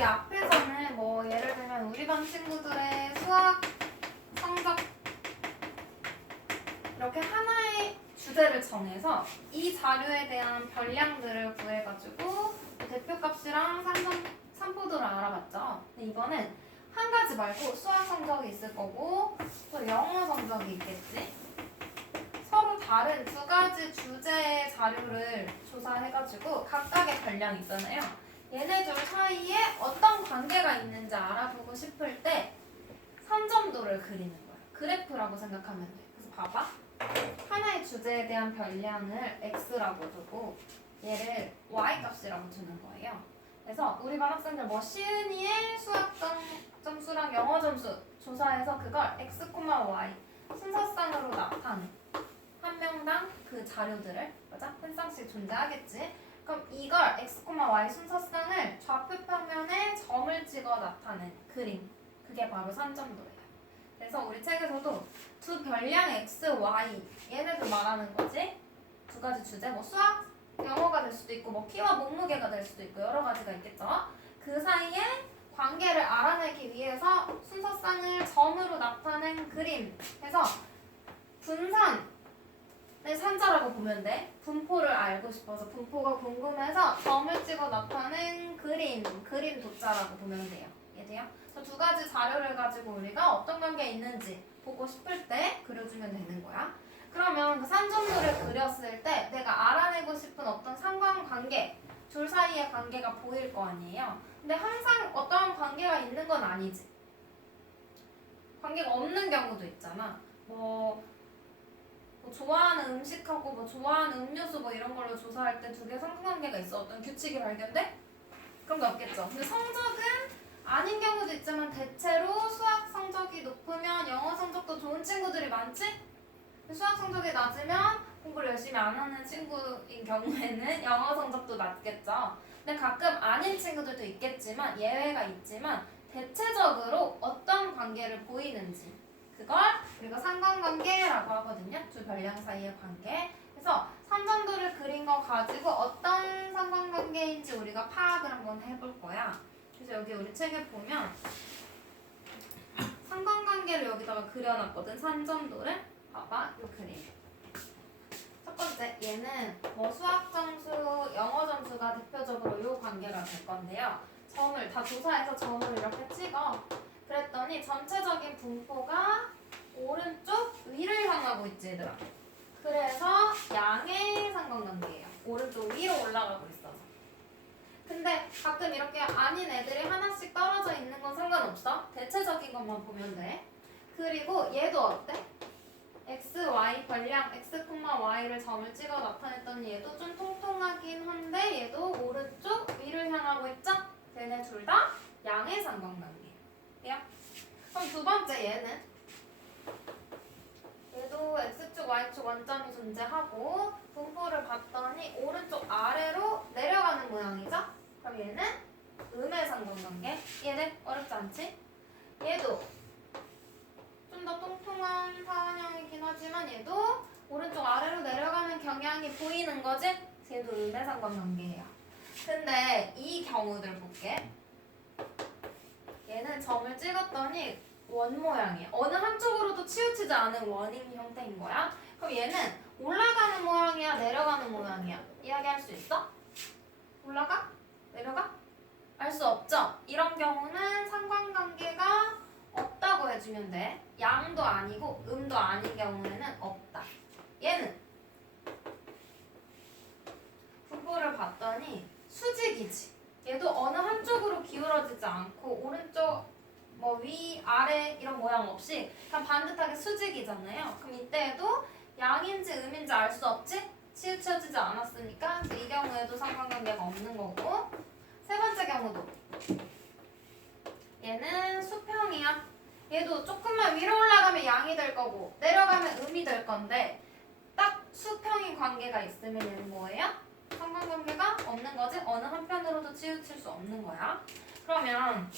여기 앞에서는 뭐 예를 들면 우리 반 친구들의 수학 성적 이렇게 하나의 주제를 정해서 이 자료에 대한 변량들을 구해가지고 대표값이랑 산포도를 알아봤죠. 근데 이번엔 한 가지 말고 수학 성적이 있을 거고 또 영어 성적이 있겠지. 서로 다른 두 가지 주제의 자료를 조사해가지고 각각의 변량이 있잖아요. 얘네 둘 사이에 어떤 관계가 있는지 알아보고 싶을 때 산점도를 그리는 거야. 그래프라고 생각하면 돼. 그래서 봐봐. 하나의 주제에 대한 변량을 x라고 두고 얘를 y 값이라고 두는 거예요. 그래서 우리 반 학생들 뭐 시은이의 수학 점수랑 영어 점수 조사해서 그걸 x, y 순서상으로 나타내. 한 명당 그 자료들을 맞아? 한 쌍씩 존재하겠지. 그럼 이걸 x, y 순서상을 좌표 평면에 점을 찍어 나타낸 그림. 그게 바로 산점도예요. 그래서 우리 책에서도 두 변량 x, y 얘네들 말하는 거지. 두 가지 주제 뭐 수학, 영어가 될 수도 있고 뭐 키와 몸무게가 될 수도 있고 여러 가지가 있겠죠. 그 사이에 관계를 알아내기 위해서 순서상을 점으로 나타낸 그림. 그래서 분산의 산자라고 보면 돼. 분포를 알고 싶어서 분포가 궁금해서 점을 찍어 나타낸 그림 도자라고 보면 돼요. 이해돼요? 두 가지 자료를 가지고 우리가 어떤 관계가 있는지 보고 싶을 때 그려주면 되는 거야. 그러면 그 산점도를 그렸을 때 내가 알아내고 싶은 어떤 상관관계, 둘 사이의 관계가 보일 거 아니에요. 근데 항상 어떤 관계가 있는 건 아니지. 관계가 없는 경우도 있잖아. 뭐 좋아하는 음식하고 뭐 좋아하는 음료수 뭐 이런 걸로 조사할 때 두 개 상관관계가 있어. 어떤 규칙이 발견돼? 그런 게 없겠죠. 근데 성적은 아닌 경우도 있지만 대체로 수학 성적이 높으면 영어 성적도 좋은 친구들이 많지? 수학 성적이 낮으면 공부를 열심히 안 하는 친구인 경우에는 영어 성적도 낮겠죠. 근데 가끔 아닌 친구들도 있겠지만 예외가 있지만 대체적으로 어떤 관계를 보이는지 그걸 우리가 상관관계라고 하거든요. 두 변량 사이의 관계. 그래서 산점도를 그린 거 가지고 어떤 상관관계인지 우리가 파악을 한번 해볼 거야. 그래서 여기 우리 책에 보면 상관관계를 여기다가 그려놨거든. 산점도를. 봐봐, 이 그림. 첫 번째, 얘는 뭐 수학 점수, 영어 점수가 대표적으로 이 관계가 될 건데요. 점을 다 조사해서 점을 이렇게 찍어. 그랬더니 전체적인 분포가 오른쪽 위를 향하고 있지, 얘들아. 그래서 양의 상관관계예요. 오른쪽 위로 올라가고 있어서. 근데 가끔 이렇게 아닌 애들이 하나씩 떨어져 있는 건 상관없어. 대체적인 것만 보면 돼. 그리고 얘도 어때? x, y 변량 x, y를 점을 찍어 나타냈더니 얘도 좀 통통하긴 한데 얘도 오른쪽 위를 향하고 있죠? 얘네 둘 다 양의 상관관계예요. 그럼 두 번째 얘는 얘도 x축, y축 원점이 존재하고 분포를 봤더니 오른쪽 아래로 내려가는 모양이죠? 그럼 얘는 음의 상관관계. 얘는 어렵지 않지? 얘도 좀 더 통통한 사원형이긴 하지만 얘도 오른쪽 아래로 내려가는 경향이 보이는 거지? 얘도 음의 상관관계예요. 근데 이 경우들 볼게. 얘는 점을 찍었더니 원 모양이야. 어느 한쪽으로도 치우치지 않은 원인 형태인 거야. 그럼 얘는 올라가는 모양이야? 내려가는 모양이야? 이야기할 수 있어? 올라가? 내려가? 알 수 없죠? 이런 경우는 상관관계가 없다고 해주면 돼. 양도 아니고 음도 아닌 경우에는 없다. 얘는 분포를 봤더니 수직이지. 얘도 어느 한쪽으로 기울어지지 않고 오른쪽 뭐 위, 아래 이런 모양 없이 그냥 반듯하게 수직이잖아요. 그럼 이때에도 양인지 음인지 알 수 없지? 치우쳐지지 않았으니까 이 경우에도 상관관계가 없는 거고. 세 번째 경우도 얘는 수평이야. 얘도 조금만 위로 올라가면 양이 될 거고 내려가면 음이 될 건데 딱 수평인 관계가 있으면 얘는 뭐예요? 상관관계가 없는 거지? 어느 한편으로도 치우칠 수 없는 거야. 그러면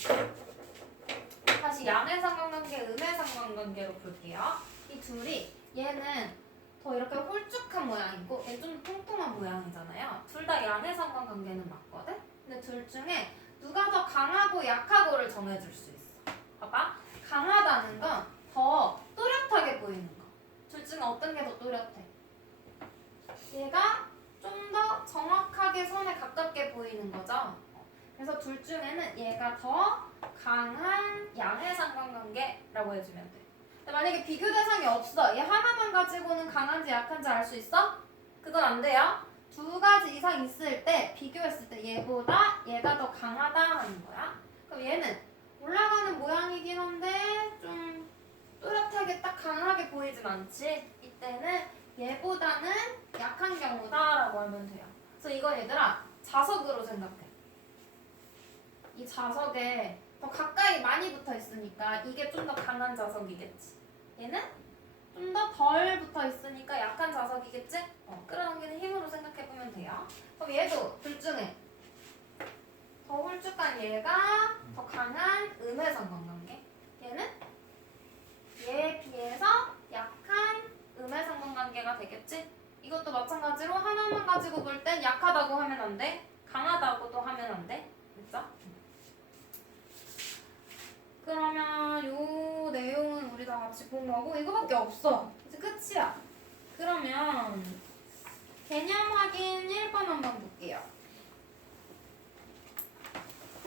다시 양의 상관관계, 음의 상관관계로 볼게요. 이 둘이 얘는 더 이렇게 홀쭉한 모양이고 얘는 좀 통통한 모양이잖아요. 둘 다 양의 상관관계는 맞거든? 근데 둘 중에 누가 더 강하고 약하고를 정해줄 수 있어. 봐봐. 강하다는 건 더 또렷하게 보이는 거. 둘 중에 어떤 게 더 또렷해? 얘가 좀 더 정확하게 선에 가깝게 보이는 거죠. 그래서 둘 중에는 얘가 더 강한 양의 상관관계라고 해주면 돼. 근데 만약에 비교 대상이 없어. 얘 하나만 가지고는 강한지 약한지 알 수 있어? 그건 안 돼요. 두 가지 이상 있을 때 비교했을 때 얘보다 얘가 더 강하다 하는 거야. 그럼 얘는 올라가는 모양이긴 한데 좀 또렷하게 딱 강하게 보이진 않지. 이때는 얘보다는 약한 경우다라고 하면 돼요. 그래서 이건 얘들아 자석으로 생각해. 이 자석에 더 가까이 많이 붙어 있으니까 이게 좀 더 강한 자석이겠지. 얘는 좀 더 덜 붙어 있으니까 약한 자석이겠지? 끌어당기는 힘으로 생각해보면 돼요. 그럼 얘도 둘 중에 더 홀쭉한 얘가 더 강한 음의 상관관계. 얘는 얘에 비해서 약한 음의 상관관계가 되겠지? 이것도 마찬가지로 하나만 가지고 볼 땐 약하다고 하면 안 돼. 강하다고도 하면 안 돼. 됐죠? 그러면 요 내용은 우리 다 같이 본 거고 이거밖에 없어. 이제 끝이야. 그러면 개념 확인 1번 한번 볼게요.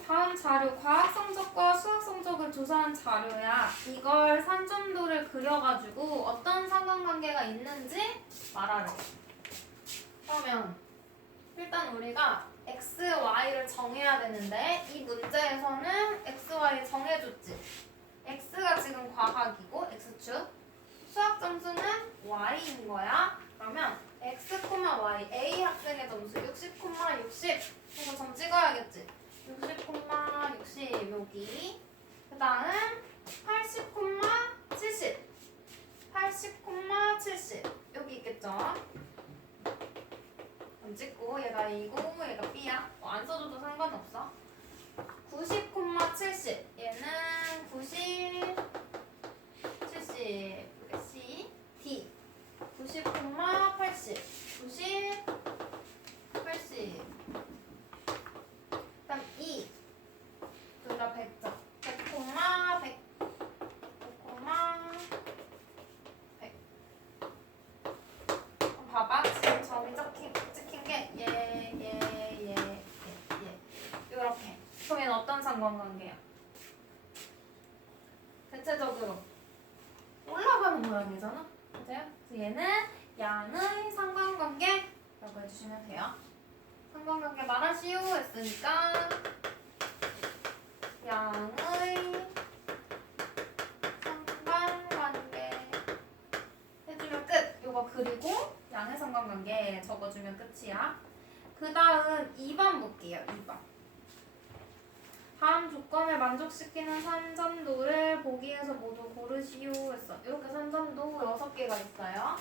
다음 자료 과학 성적과 수학 성적을 조사한 자료야. 이걸 산점도를 그려가지고 어떤 상관관계가 있는지 말하래. 그러면 일단 우리가 x, y를 정해야 되는데 이 문제에서는 x, y 정해줬지. x가 지금 과학이고 x축, 수학 점수는 y인 거야. 그러면 x, y, a 학생의 점수 60, 60 이거 점 찍어야겠지. 60, 60 여기. 그 다음 80, 70 80, 70 여기 있겠죠. 점 찍고 얘가 A고 얘가 B야. 안 써줘도 상관없어. 90, 70 얘는 90, 70 이게 C, D 90, 80 90, 80 그다음 E 둘 다 100점 100, 100 100 봐봐 지금 점이 찍힌 게 얘 이렇게. 그럼 얘는 어떤 상관관계야? 대체적으로 올라가는 모양이잖아. 그죠? 그래서 얘는 양의 상관관계라고 해주시면 돼요. 상관관계 말하시오 했으니까 양의 상관관계 해주면 끝. 요거 그리고 양의 상관관계 적어주면 끝이야. 그 다음 2번 볼게요. 2번. 다음 조건을 만족시키는 산점도를 보기에서 모두 고르시오 했어. 이렇게 산점도 6개가 있어요.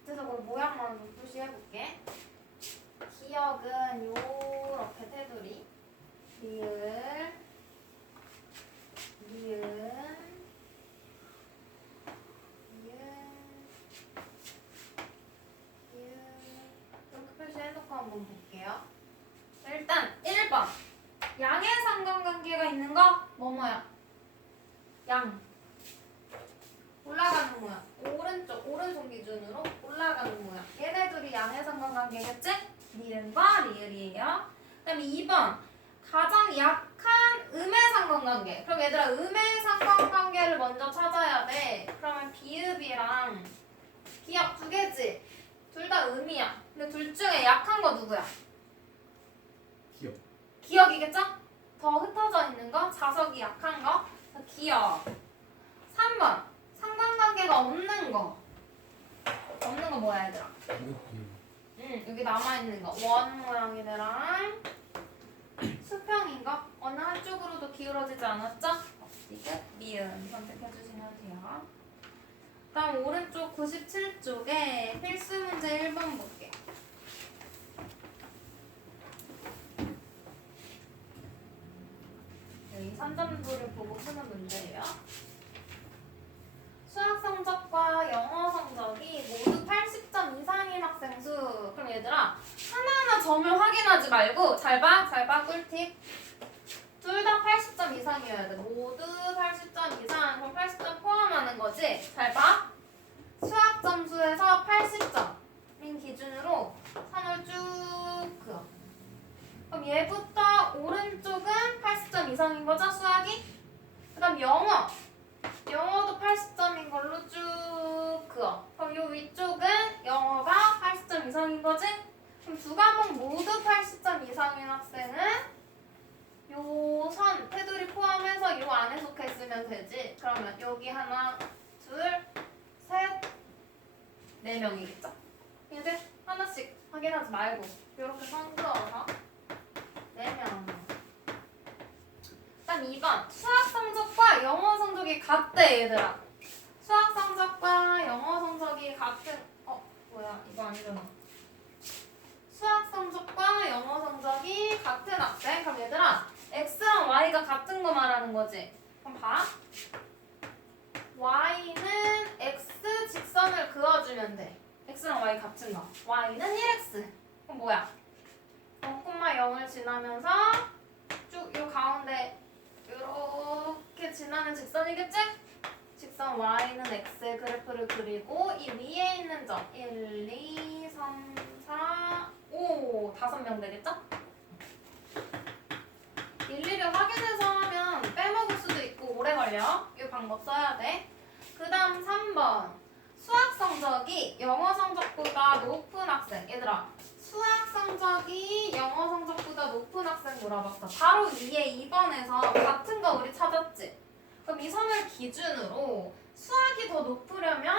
구체적으로 모양만 좀 표시해볼게. 기억은 요렇게 테두리 리을 이렇게 표시해놓고 한번 볼게요. 일단 1번 양의 상관관계가 있는 거 뭐뭐야? 양 올라가는 모양. 오른손 기준으로 올라가는 모양. 얘네 둘이 양의 상관관계겠지? 니은과 리을이에요. 그 다음에 2번 가장 약한 음의 상관관계. 그럼 얘들아 음의 상관관계를 먼저 찾아야 돼. 그러면 비읍이랑 기억 2개지? 둘 다 음이야. 근데 둘 중에 약한 거 누구야? 기억이겠죠? 더 흩어져 있는 거, 자석이 약한 거. 기억. 3번 상관관계가 없는 거. 없는 거 뭐야 얘들아? 여기 남아있는 거. 원 모양이들랑 수평인 거. 어느 한쪽으로도 기울어지지 않았죠? 이게 미음 선택해주시면 돼요. 다음 오른쪽 97쪽에 필수 문제 1번 볼게요. 여기 산점도를 보고 푸는 문제예요. 수학 성적과 영어 성적이 모두 80점 이상인 학생 수. 그럼 얘들아 말고 잘 봐 꿀팁. 둘 다 80점 이상이어야 돼. 모두 80점 이상. 그럼 80점 포함하는 거지. 잘 봐. 수학 점수에서 80점인 기준으로 선을 쭉 그어. 그럼 얘부터 오른쪽은 80점 이상인 거죠, 수학이? 그 다음 영어도 80점인 걸로 쭉 그어. 그럼 요 위쪽은 영어가 80점 이상인 거지? 그럼 두 과목 모두 80점 이상인 학생은 요 선, 테두리 포함해서 요 안에 속해 있으면 되지. 그러면 여기 하나, 둘, 셋, 4명이겠죠? 얘들 하나씩 확인하지 말고 이렇게 선 그어서 4명. 그다음 2번 수학 성적과 영어 성적이 같대 얘들아. 수학 성적과 영어 성적이 같은 뭐야 이거 아니잖아. 수학 성적과 영어 성적이 같은 학생. 그럼 얘들아 x랑 y가 같은 거 말하는 거지. 그럼 봐. y는 x 직선을 그어주면 돼. x랑 y 같은 거. y는 1x. 그럼 뭐야? 0,0을 지나면서 쭉 요 가운데 이렇게 지나는 직선이겠지? 직선 y는 x의 그래프를 그리고 이 위에 있는 점 1, 2, 3, 4, 5 5명 되겠죠? 일일이 확인해서 하면 빼먹을 수도 있고 오래 걸려. 이 방법 써야 돼. 그 다음 3번 수학 성적이 영어 성적보다 높은 학생. 얘들아 수학 성적이 영어 성적보다 높은 학생 물어봤어. 바로 위에 2번에서 같은 거 우리 찾았지? 그럼 이 선을 기준으로 수학이 더 높으려면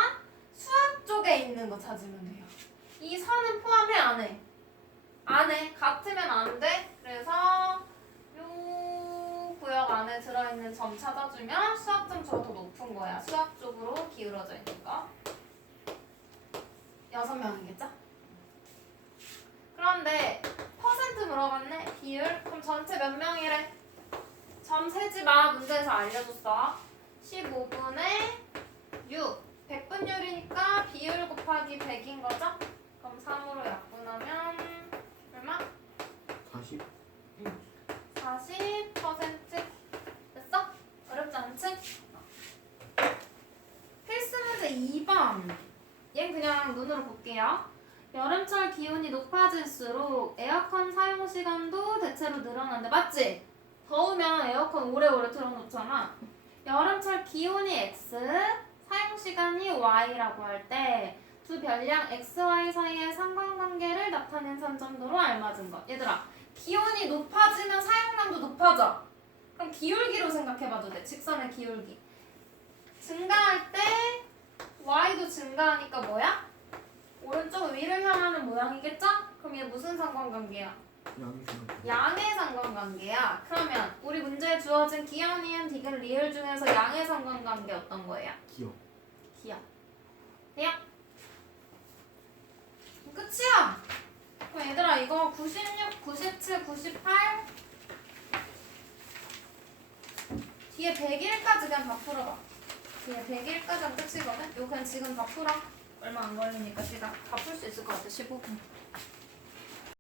수학 쪽에 있는 거 찾으면 돼요. 이 선은 포함해 안 해? 안 해. 같으면 안 돼. 그래서 요 구역 안에 들어있는 점 찾아주면 수학 점수가 더 높은 거야. 수학 쪽으로 기울어져 있는 거. 6명이겠죠? 그런데 퍼센트 물어봤네. 비율. 그럼 전체 몇 명이래? 점 세지 마. 문제에서 알려줬어. 15분의 6. 100분율이니까 비율 곱하기 100인 거죠? 그럼 3으로 약분하면 얼마? 40. 40% 됐어? 어렵지 않지? 필수 문제 2번. 얘는 그냥 눈으로 볼게요. 여름철 기온이 높아질수록 에어컨 사용 시간도 대체로 늘어난다. 맞지? 더우면 에어컨 오래오래 틀어놓잖아. 여름철 기온이 x, 사용 시간이 y라고 할 때 두 별량 x, y 사이의 상관관계를 나타낸 산점도로 알맞은 것. 얘들아, 기온이 높아지면 사용량도 높아져. 그럼 기울기로 생각해봐도 돼. 직선의 기울기. 증가할 때 y도 증가하니까 뭐야? 오른쪽 위를 향하는 모양이겠죠? 그럼 얘 무슨 상관관계야? 양의 상관관계야. 그러면 우리 문제에 주어진 기억, 니은, 디귿, 리을 중에서 양의 상관관계 어떤 거예요? 기억. 돼요? 끝이야. 그럼 얘들아 이거 96, 97, 98 뒤에 101까지 그냥 다 풀어봐. 뒤에 101까지는 끝이거든? 이거 그냥 지금 다 풀어. 얼마 안 걸리니까 시간 다 풀 수 있을 것 같아. 15분.